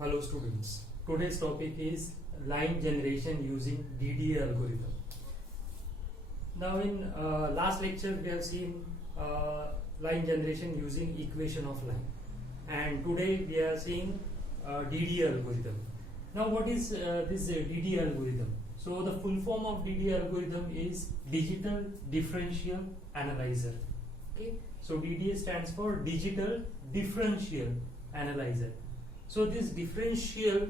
Hello students, today's topic is line generation using DDA algorithm. Now in last lecture we have seen line generation using equation of line, and today we are seeing DDA algorithm. Now what is this DDA algorithm? So the full form of DDA algorithm is Digital Differential Analyzer. Okay, so DDA stands for Digital Differential Analyzer. So this differential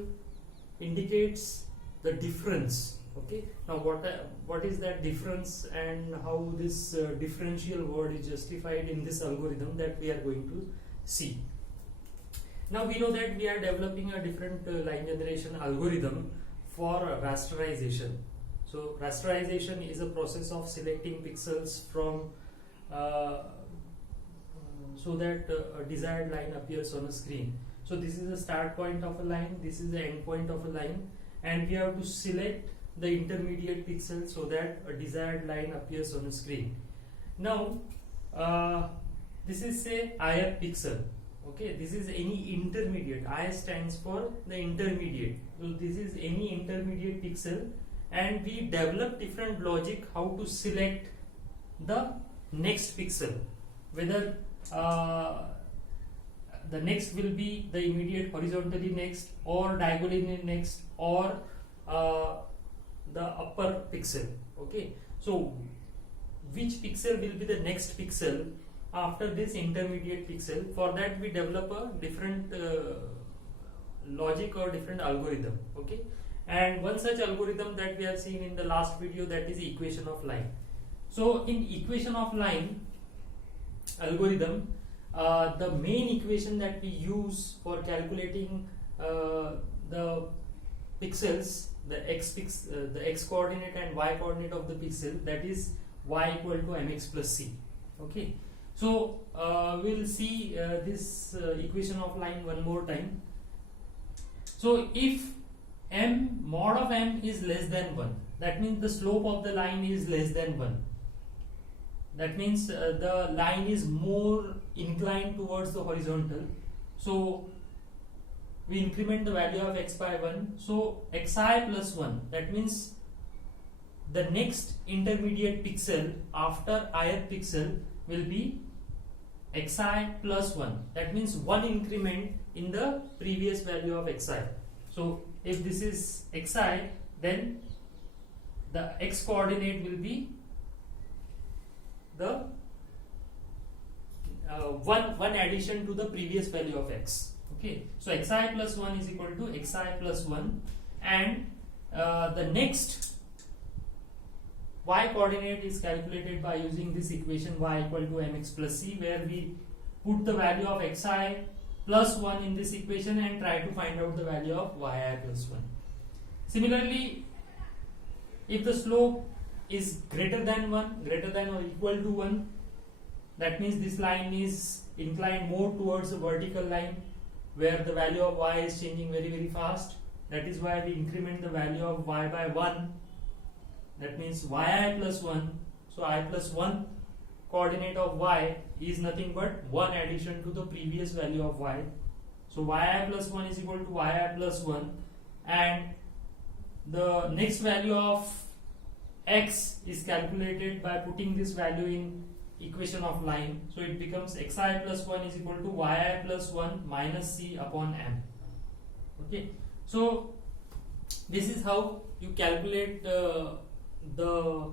indicates the difference. Okay, now what is that difference and how this differential word is justified in this algorithm, that we are going to see. Now we know that we are developing a different line generation algorithm for rasterization. So rasterization is a process of selecting pixels from so that a desired line appears on a screen. So this is the start point of a line, this is the end point of a line, and we have to select the intermediate pixel so that a desired line appears on a screen. Now this is say ith pixel. Okay, this is any intermediate. I stands for the intermediate. So this is any intermediate pixel, and we develop different logic how to select the next pixel, whether the next will be the immediate horizontally next, or diagonally next, or the upper pixel. Okay, so which pixel will be the next pixel after this intermediate pixel? For that we develop a different logic or different algorithm. Okay, and one such algorithm that we have seen in the last video, that is equation of line. So in equation of line algorithm, the main equation that we use for calculating the pixels, the x coordinate and y coordinate of the pixel, that is y equal to mx plus c. Okay, so we'll see this equation of line one more time. So if mod of m is less than 1, that means the slope of the line is less than 1. That means the line is more inclined towards the horizontal. So we increment the value of x by 1. So xi plus 1, that means the next intermediate pixel after ith pixel will be xi plus 1. That means 1 increment in the previous value of xi. So if this is xi, then the x coordinate will be the one addition to the previous value of x. Okay, so xi plus 1 is equal to xi plus 1, and the next y coordinate is calculated by using this equation y equal to mx plus c, where we put the value of xi plus 1 in this equation and try to find out the value of yi plus 1. Similarly, if the slope is greater than 1, greater than or equal to 1, that means this line is inclined more towards the vertical line, where the value of y is changing very fast. That is why we increment the value of y by 1. That means yi plus 1. So I plus 1 coordinate of y is nothing but 1 addition to the previous value of y. So yi plus 1 is equal to yi plus 1, and the next value of x is calculated by putting this value in equation of line. So it becomes xi plus 1 is equal to yi plus 1 minus c upon m. Okay, so this is how you calculate the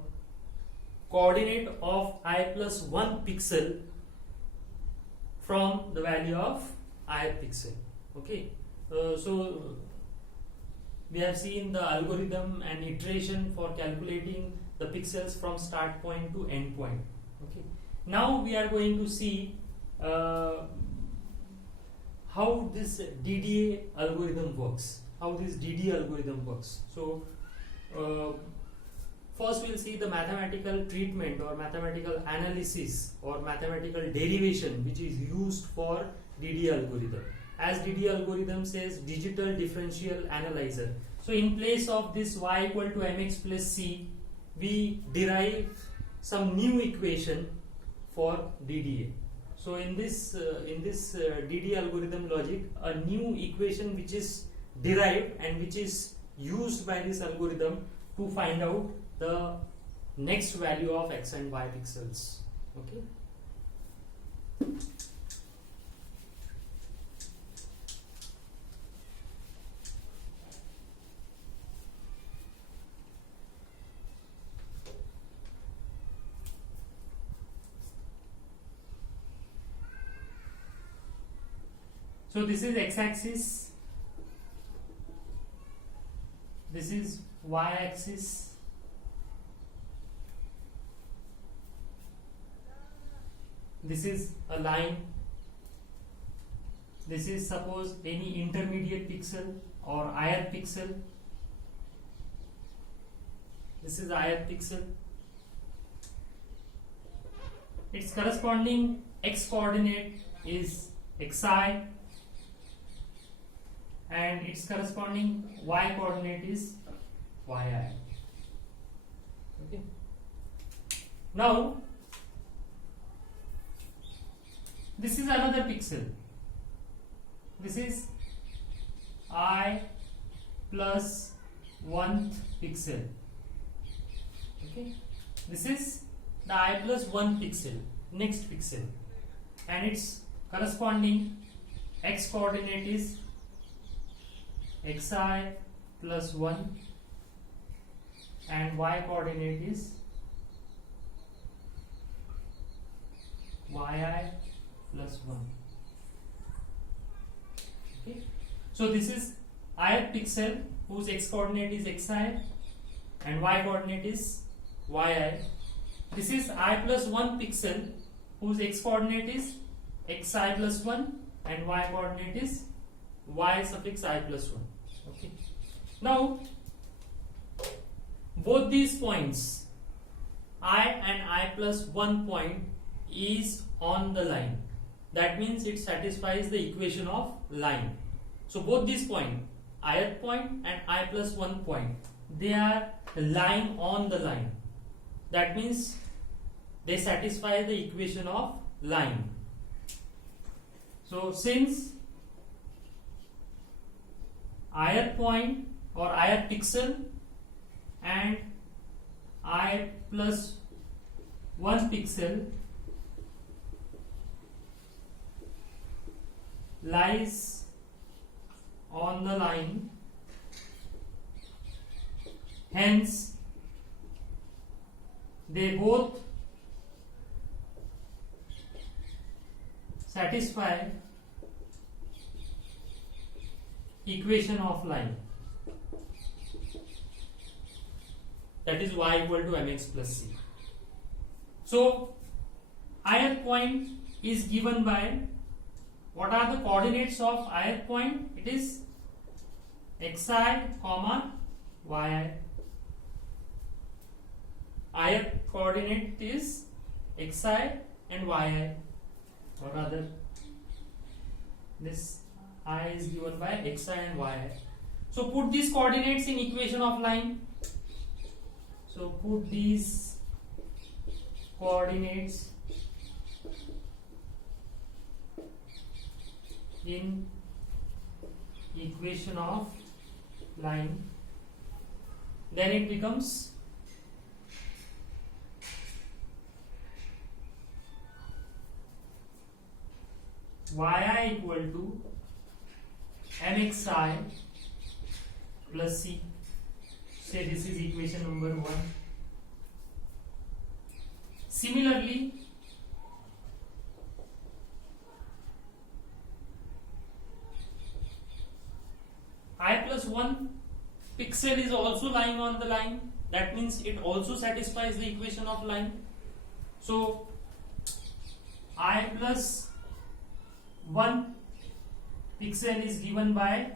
coordinate of I plus 1 pixel from the value of ith pixel. Okay, so we have seen the algorithm and iteration for calculating the pixels from start point to end point. Okay, now we are going to see how this DDA algorithm works. So first we'll see the mathematical treatment or mathematical analysis or mathematical derivation which is used for DDA algorithm. As DDA algorithm says, digital differential analyzer. So in place of this y equal to mx plus c, we derive some new equation for DDA. So in this DD algorithm logic, a new equation which is derived and which is used by this algorithm to find out the next value of x and y pixels. Okay. So this is x-axis, this is y-axis, this is a line, this is suppose any intermediate pixel or ith pixel, this is ith pixel, its corresponding x coordinate is xi and its corresponding y coordinate is yi. Okay. Now this is another pixel. This is I plus 1th pixel. Okay. This is the I plus 1 pixel, next pixel, and its corresponding x coordinate is xi plus 1 and y coordinate is yi plus 1. Okay. So this is ith pixel whose x coordinate is xi and y coordinate is yi. This is I plus 1 pixel whose x coordinate is xi plus 1 and y coordinate is y suffix I plus 1. Okay. Now both these points I and I plus 1 point is on the line. That means it satisfies the equation of line. So both these points, ith point and I plus 1 point, they are lying on the line. That means they satisfy the equation of line. So since ith point or ith pixel and I plus 1 pixel lies on the line, hence they both satisfy equation of line, that is y equal to mx plus c. So ith point is given by, what are the coordinates of ith point? It is xi comma yi. Ith coordinate is xi and yi, or rather this I is given by xi and yi. So put these coordinates in equation of line. So put these coordinates in equation of line, then it becomes yi equal to mxi plus c. Say this is equation number 1. Similarly, I plus 1 pixel is also lying on the line. That means it also satisfies the equation of line. So I plus 1 pixel is given by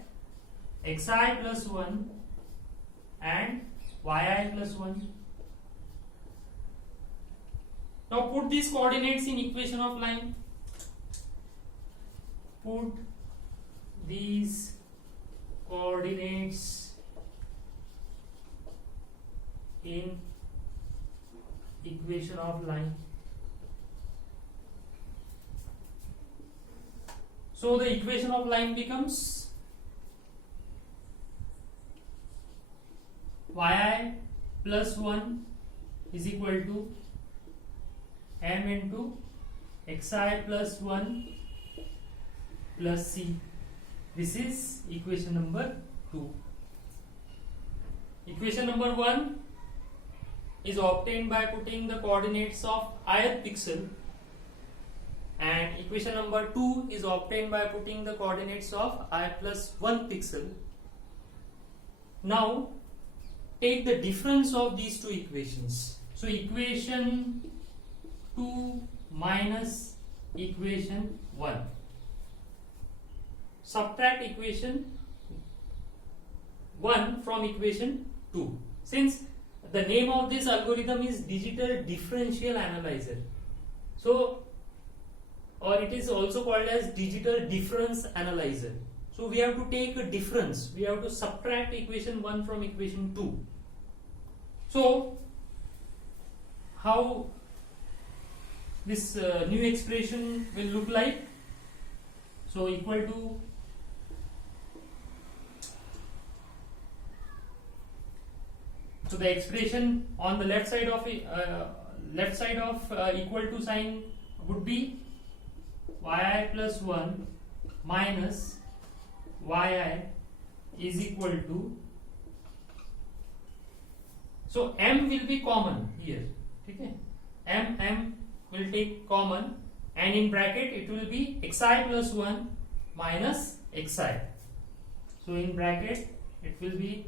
xi plus 1 and yi plus 1. Now put these coordinates in equation of line. Put these coordinates in equation of line. So the equation of line becomes yi plus 1 is equal to m into xi plus 1 plus c. This is equation number 2. Equation number 1 is obtained by putting the coordinates of ith pixel, and equation number 2 is obtained by putting the coordinates of I plus 1 pixel. Now take the difference of these two equations. So equation 2 minus equation 1. Subtract equation 1 from equation 2. Since the name of this algorithm is digital differential analyzer, so or it is also called as digital difference analyzer. So we have to take a difference. We have to subtract equation 1 from equation 2. So how this new expression will look like? So equal to the expression on the left side of equal to sign would be yi plus 1 minus yi is equal to, so m will be common here, okay? M will take common, and in bracket it will be xi plus 1 minus xi. So in bracket it will be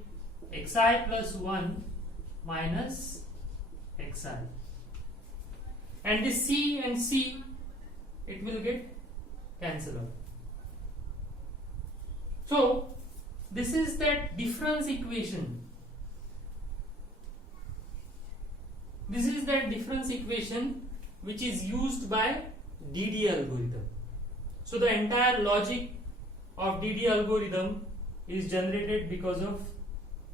xi plus 1 minus xi, and this c and c it will get cancelled out. So this is that difference equation. This is that difference equation which is used by DD algorithm. So the entire logic of DD algorithm is generated because of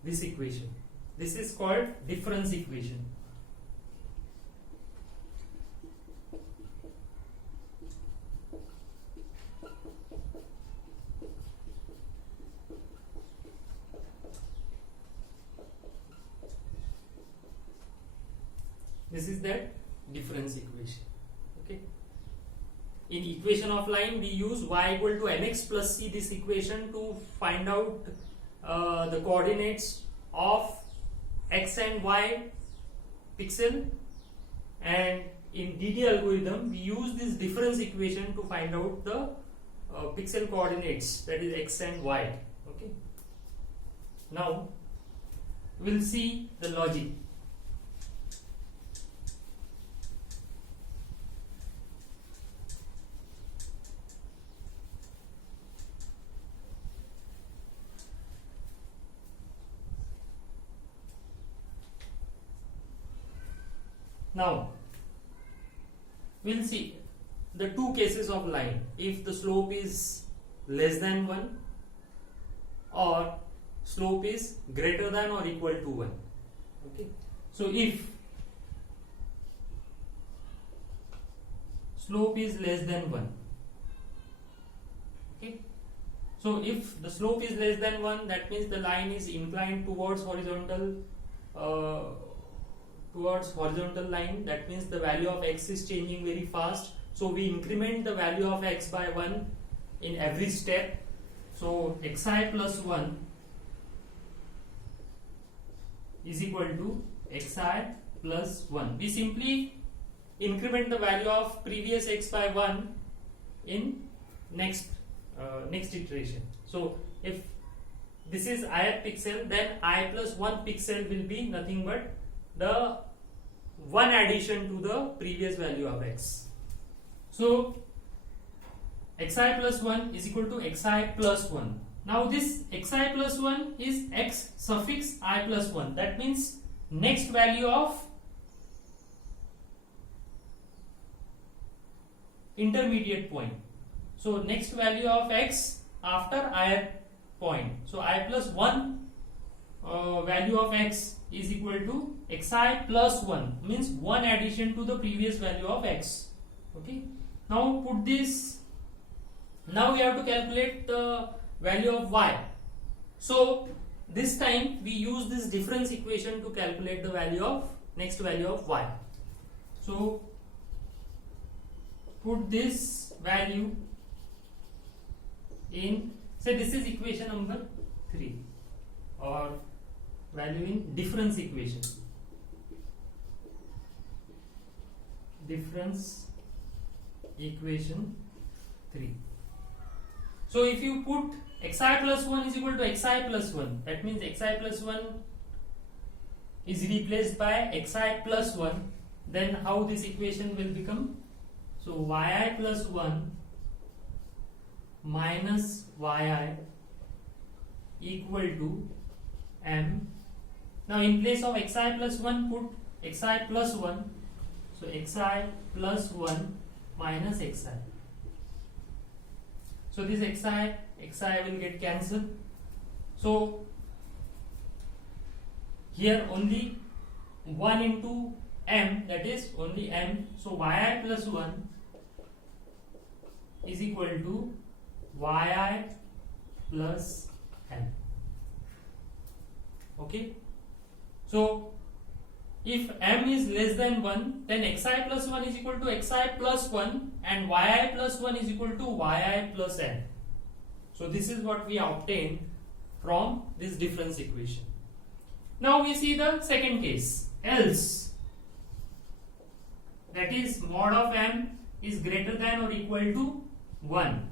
this equation. This is called difference equation. This is that difference equation. Okay. In equation of line, we use y equal to mx plus c, this equation, to find out the coordinates of x and y pixel, and in DD algorithm we use this difference equation to find out the pixel coordinates, that is x and y. Okay. Now we'll see the logic. Now we'll see the two cases of line, if the slope is less than 1 or slope is greater than or equal to 1. Okay. So if slope is less than 1, okay, so if the slope is less than 1, that means the line is inclined towards horizontal line. That means the value of x is changing very fast, so we increment the value of x by 1 in every step. So xi plus 1 is equal to xi plus 1. We simply increment the value of previous x by 1 in next iteration. So if this is ith pixel, then I plus 1 pixel will be nothing but the 1 addition to the previous value of x. So xi plus 1 is equal to xi plus 1. Now this xi plus 1 is x suffix I plus 1. That means next value of intermediate point. So next value of x after ith point. So I plus 1 value of x is equal to xi plus 1, means 1 addition to the previous value of x. Okay. Now put this now we have to calculate the value of y. So this time we use this difference equation to calculate the value of next value of y. So put this value in, say this is equation number 3, or value in difference equation. Difference equation 3. So if you put xi plus 1 is equal to xi plus 1, that means xi plus 1 is replaced by xi plus 1, then how this equation will become? So yi plus 1 minus yi equal to m. Now in place of xi plus 1 put xi plus 1. So xi plus 1 minus xi. So this xi will get cancelled. So here only 1 into m, that is only m. So yi plus 1 is equal to yi plus m. Okay. So if m is less than 1, then xi plus 1 is equal to xi plus 1 and yi plus 1 is equal to yi plus n. So this is what we obtained from this difference equation. Now we see the second case. Else, that is mod of m is greater than or equal to 1.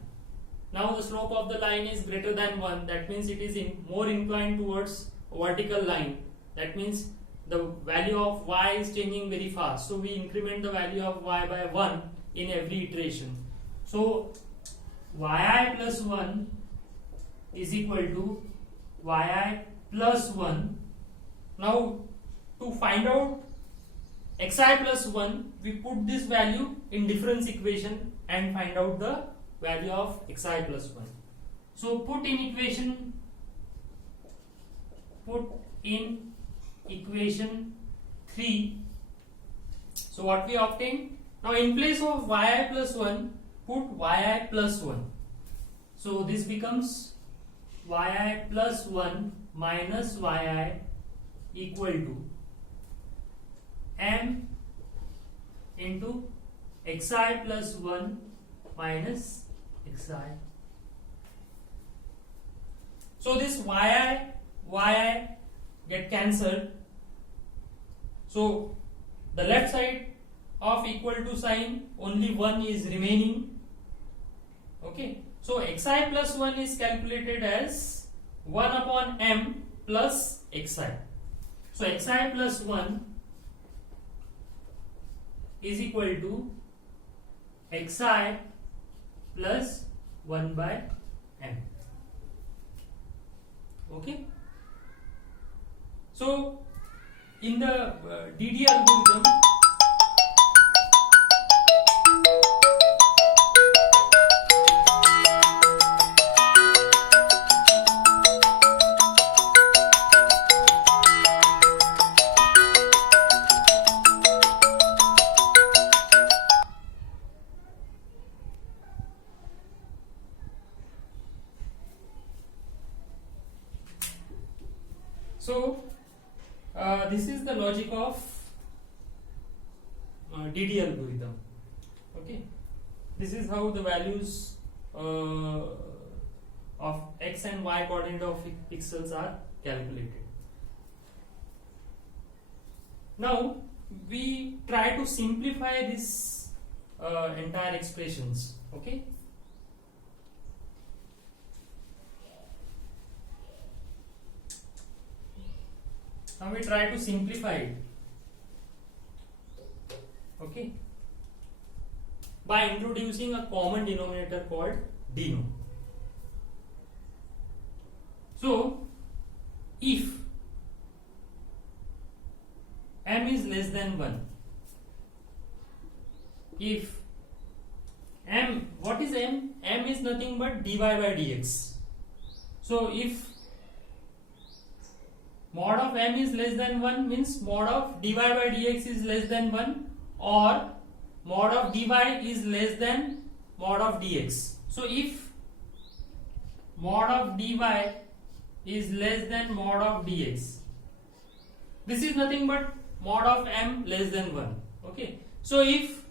Now the slope of the line is greater than 1, that means it is more inclined towards vertical line. That means the value of y is changing very fast. So we increment the value of y by 1 in every iteration. So yi plus 1 is equal to yi plus 1. Now to find out xi plus 1, we put this value in difference equation and find out the value of xi plus 1. So put in equation 3. So what we obtain? Now in place of yi plus 1, put yi plus 1. So this becomes yi plus 1 minus yi equal to m into xi plus 1 minus xi. So this yi get cancelled. So the left side of equal to sign, only 1 is remaining. Okay. So xi plus 1 is calculated as 1 upon m plus xi. So xi plus 1 is equal to xi plus 1 by m. Okay. So in the DD algorithm, this is the logic of DD algorithm. Okay, this is how the values of x and y coordinate of pixels are calculated. Now we try to simplify this entire expressions. Okay. Now we try to simplify it. Okay. By introducing a common denominator called deno. So if m is less than 1, if m, what is m? M is nothing but dy by dx. So if mod of m is less than 1 means mod of dy by dx is less than 1, or mod of dy is less than mod of dx. So if mod of dy is less than mod of dx. This is nothing but mod of m less than 1. Okay. So if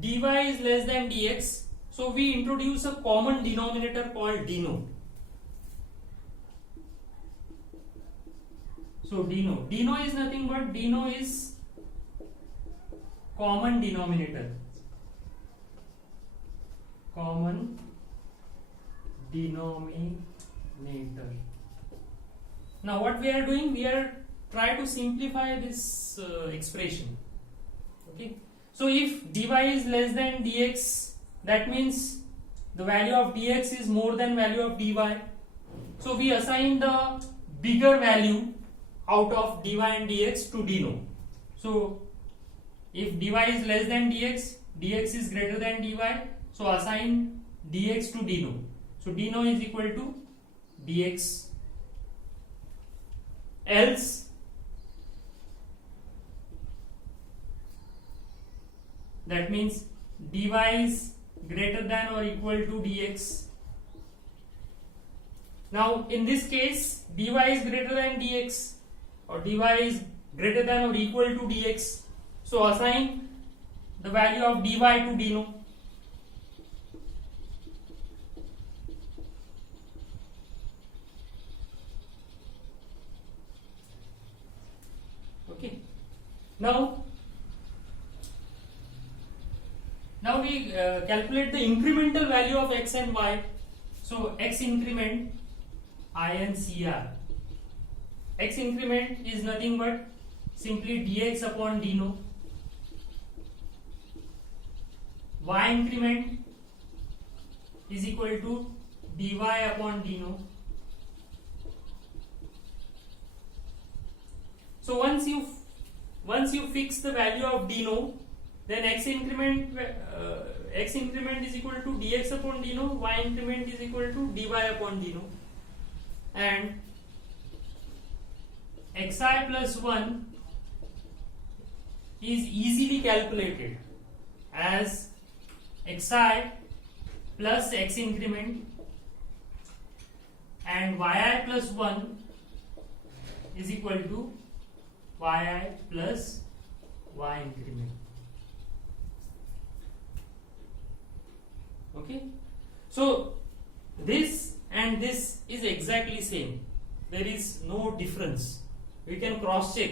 dy is less than dx, so we introduce a common denominator called dno. So dno is nothing but dno is common denominator. Common denominator. Now what we are doing, we are try to simplify this expression. Okay. So if dy is less than dx, that means the value of dx is more than value of dy. So we assign the bigger value out of dy and dx to dno. So if dy is less than dx, dx is greater than dy, so assign dx to dno. So dno is equal to dx. Else that means dy is greater than or equal to dx. Now in this case dy is greater than dx or dy is greater than or equal to dx. So assign the value of dy to dno. Okay. Now we calculate the incremental value of x and y. So x increment INCR. X increment is nothing but simply dx upon dno. Y increment is equal to dy upon dno. So once you fix the value of dno, then x increment is equal to dx upon dno, y increment is equal to dy upon dno, and xi plus 1 is easily calculated as xi plus x increment and yi plus 1 is equal to yi plus y increment. Okay, so this and this is exactly same. There is no difference. We can cross check.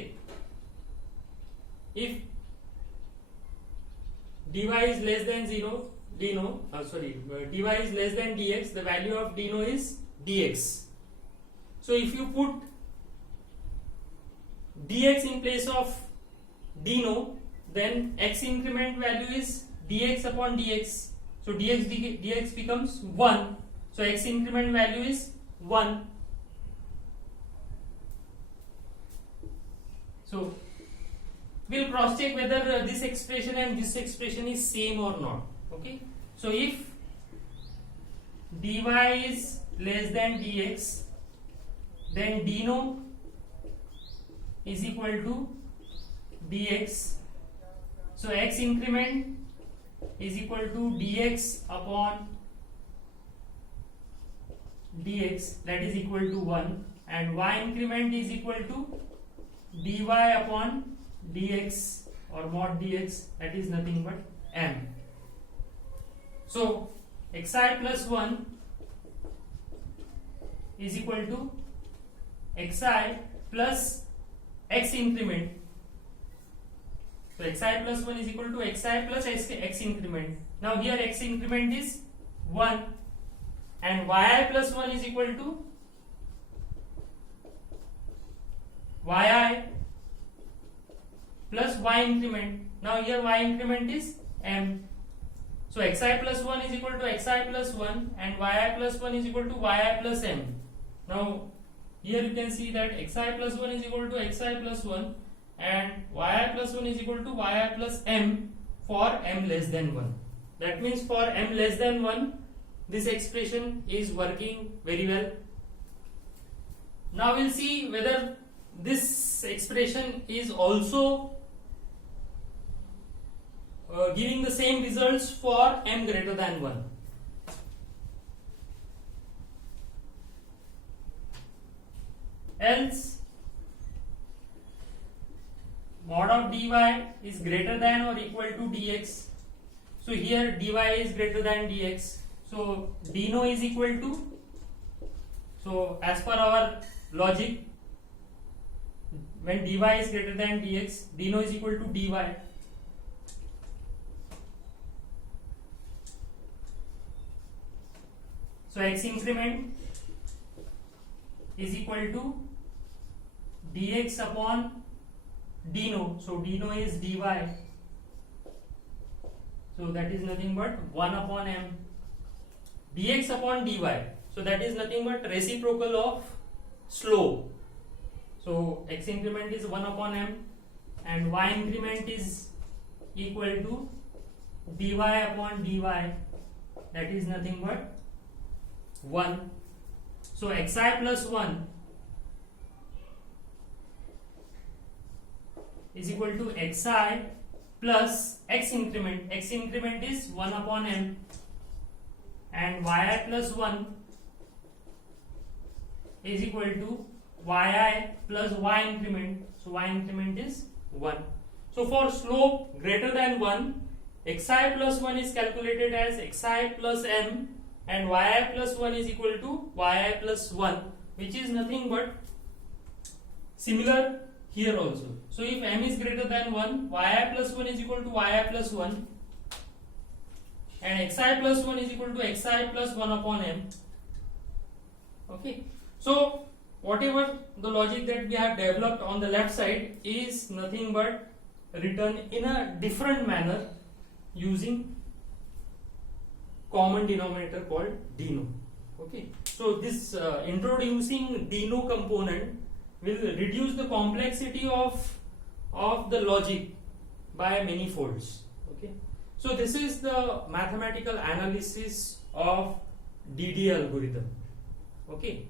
If dy is less than dy is less than dx, the value of dno is dx. So if you put dx in place of dno, then x increment value is dx upon dx. So dx becomes 1. So x increment value is 1. So we'll cross check whether this expression and this expression is same or not. Okay. So if dy is less than dx, then dno is equal to dx. So x increment is equal to dx upon dx, that is equal to 1, and y increment is equal to dy upon dx or mod dx, that is nothing but m. So xi plus 1 is equal to xi plus x increment. So xi plus 1 is equal to xi plus x increment. Now here x increment is 1 and yi plus 1 is equal to yi plus y increment. Now here y increment is m. So xi plus 1 is equal to xi plus 1 and yi plus 1 is equal to yi plus m. Now here you can see that xi plus 1 is equal to xi plus 1 and yi plus 1 is equal to yi plus m for m less than 1. That means for m less than 1, this expression is working very well. Now we'll see whether this expression is also giving the same results for m greater than 1. else mod of dy is greater than or equal to dx. So here dy is greater than dx, so dno is equal to, so as per our logic, when dy is greater than dx, dno is equal to dy. So x increment is equal to dx upon dno, so dno is dy, so that is nothing but 1 upon m. Dx upon dy, so that is nothing but reciprocal of slope, so x increment is 1 upon m and y increment is equal to dy upon dy, that is nothing but 1. So xi plus 1 is equal to xi plus x increment. X increment is 1 upon m and yi plus 1 is equal to yi plus y increment. So y increment is 1. So for slope greater than 1, xi plus 1 is calculated as xi plus m and yi plus 1 is equal to yi plus 1, which is nothing but similar here also. So if m is greater than 1, yi plus 1 is equal to yi plus 1 and xi plus 1 is equal to xi plus 1 upon m. Okay, so whatever the logic that we have developed on the left side is nothing but written in a different manner using common denominator called dno. Okay, so this introducing dno component will reduce the complexity of the logic by many folds. Okay, so this is the mathematical analysis of DD algorithm. Okay.